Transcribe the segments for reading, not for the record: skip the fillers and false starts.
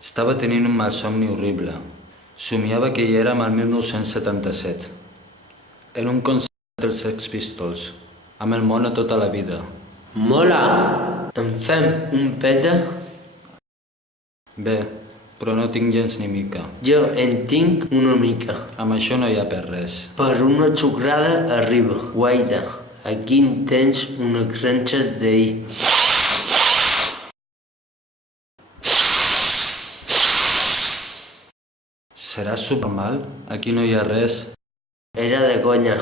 Estava tenint un malsomni horrible. Somiava que hi érem al 1977. En un concert dels Sex Pistols, amb el mono tota la vida. Mola! En fem un peta? Bé, però no tinc gens ni mica. Jo en tinc una mica. Amb això no hi ha per res. Per una xucrada arriba. Guaita, aquí en tens una crenxa d'ahir. Serà supermal? Aquí no hi ha res. Era de conya.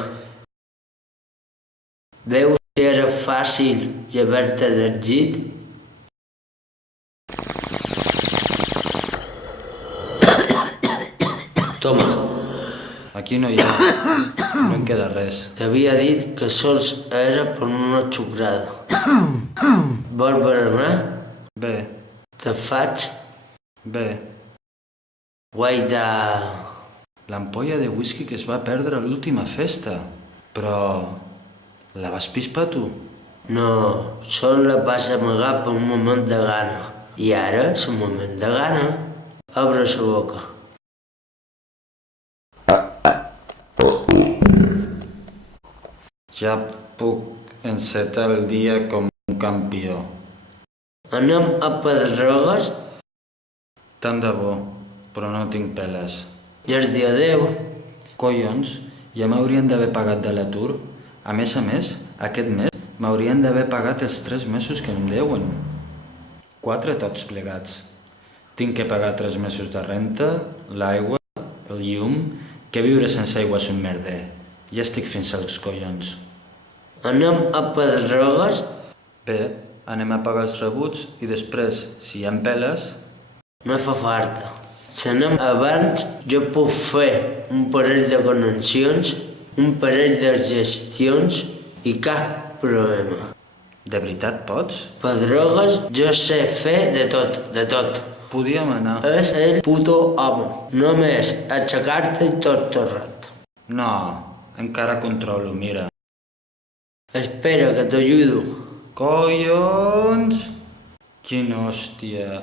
Veus si era fàcil llevar-te del llit? Toma, Aquí no hi ha. No en queda res. t'havia dit que sols era per una xucrada. Vols berenar? Bé, Te faig? bé. Guaita. L'ampolla de whisky que es va perdre a l'última festa. Però... la vas pispar tu? No, sol la vas amagar per un moment de gana. I ara és un moment de gana. Obre la boca. Ja puc encetar el dia com un campió. Anem a Pedrogues? Tant de bo, però no tinc peles. Jordi, adeu. Collons, ja m'haurien d'haver pagat de l'atur. A més, aquest mes m'haurien d'haver pagat els 3 mesos que em deuen. 4 tots plegats. Tinc que pagar 3 mesos de renta, l'aigua, el llum, que viure sense aigua és un merder. Ja estic fins als collons. Anem a Pedrogues? Bé, anem a pagar els rebuts i després, si hi ha peles... No fa falta. Si anem abans, jo puc fer un parell de connexions, un parell de gestions i cap problema. De veritat pots? Pedrogues, jo sé fer de tot, de tot. Podíem anar. És el puto home. Només aixecar-te i tot torrat. No, encara controlo, mira. Espera, que t'ajudo. Collons! Quina hòstia...